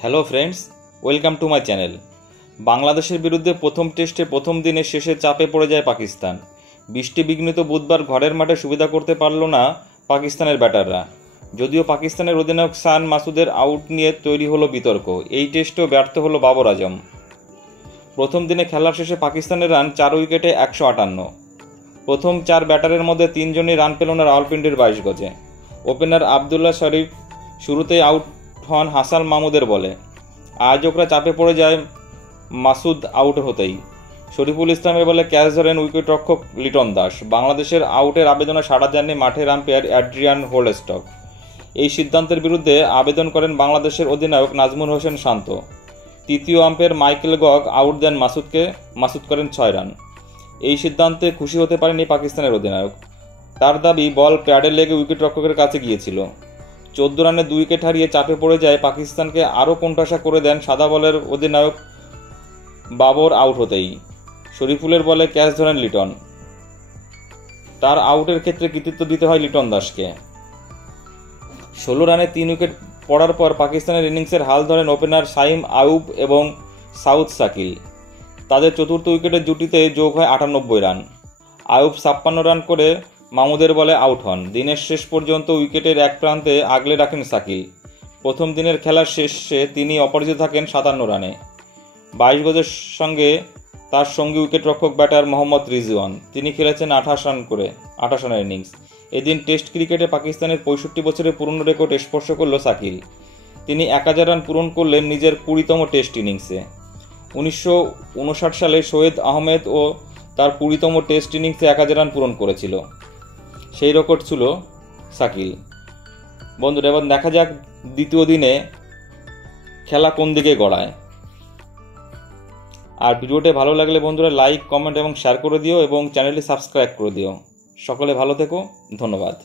Hello friends, welcome to my channel. বাংলাদেশের বিরুদ্ধে প্রথম টেস্টে প্রথম দিনে শেষে চাপে পড়ে যায় পাকিস্তান। বৃষ্টি বিঘ্নিত বুধবার ঘরের মাঠে সুবিধা করতে পারল না পাকিস্তানের ব্যাটাররা। যদিও পাকিস্তানের অধিনায়ক শান মাসুদের আউট নিয়ে তৈরি হলো বিতর্ক। এই টেস্টেও ব্যর্থ হলো বাবর আজম। প্রথম দিনে খেলার শেষে পাকিস্তানের রান 4 উইকেটে 158। প্রথম 4 ব্যাটারের মধ্যে 3 জনই রান পেল না রাওয়ালপিন্ডির 22 গজে। ওপেনার আবদুল্লাহ শরীফ শুরুতেই আউট হন হাসান মাহমুদের বলে। আয়োজকরা চাপে পড়ে যায় মাসুদ আউট হতেই। শরীফুল ইসলামের বলে ক্যাচ ধরেন উইকেটরক্ষক লিটন দাস। বাংলাদেশের আউটের আবেদনে সাড়া দেননি মাঠের আম্পায়ার অ্যাড্রিয়ান হোলস্টক। এই সিদ্ধান্তের বিরুদ্ধে আবেদন করেন বাংলাদেশের অধিনায়ক নাজমুল হোসেন শান্ত। তৃতীয় আম্পায়ার মাইকেল গগ আউট দেন মাসুদ করেন 6 রান। এই সিদ্ধান্তে খুশি হতে পারেনি পাকিস্তানের অধিনায়ক। তার দাবি বল প্যাডে লেগে উইকেটরক্ষকের কাছে গিয়েছিল। 14 রানে 2 উইকেট হারিয়ে চাপে পড়ে যায় পাকিস্তানকে আরও কোণঠাসা করে দেন সাদা বলের অধিনায়ক বাবর আউট হতেই। শরীফুলের বলে ক্যাচ ধরেন লিটন। তার আউটের ক্ষেত্রে কৃতিত্ব দিতে হয় লিটন দাসকে। 16 রানে 3 উইকেট পড়ার পর পাকিস্তানের ইনিংসের হাল ধরেন ওপেনার সাইম আইয়ুব এবং সাউদ সাকিল। তাদের চতুর্থ উইকেটের জুটিতে যোগ হয় 98 রান। আইয়ুব 56 রান করে মাহমুদের বলে আউট হন। দিনের শেষ পর্যন্ত উইকেটের এক প্রান্তে আগলে রাখেন সাকিল। প্রথম দিনের খেলার শেষে তিনি অপরাজিত থাকেন 57 রানে। 22 গজের সঙ্গে তার সঙ্গী উইকেটরক্ষক ব্যাটার মোহাম্মদ রিজওয়ান। তিনি খেলেছেন 28 রানের ইনিংস। এদিন টেস্ট ক্রিকেটে পাকিস্তানের 65 বছরের পুরনো রেকর্ড স্পর্শ করল সাকিল। তিনি 1000 রান পূরণ করলেন নিজের 20তম টেস্ট ইনিংসে। 1959 সালে শহীদ আহমেদ ও তার 20তম টেস্ট ইনিংসে 1000 রান পূরণ করেছিল। সেই রেকর্ড ছিল সাকিল। বন্ধুরা, এবার দেখা যাক দ্বিতীয় দিনে খেলা কোন দিকে গড়ায়। আর ভিডিওটি ভালো লাগলে বন্ধুরা লাইক, কমেন্ট এবং শেয়ার করে দিও এবং চ্যানেলটি সাবস্ক্রাইব করে দিও। সকলে ভালো থেকো, ধন্যবাদ।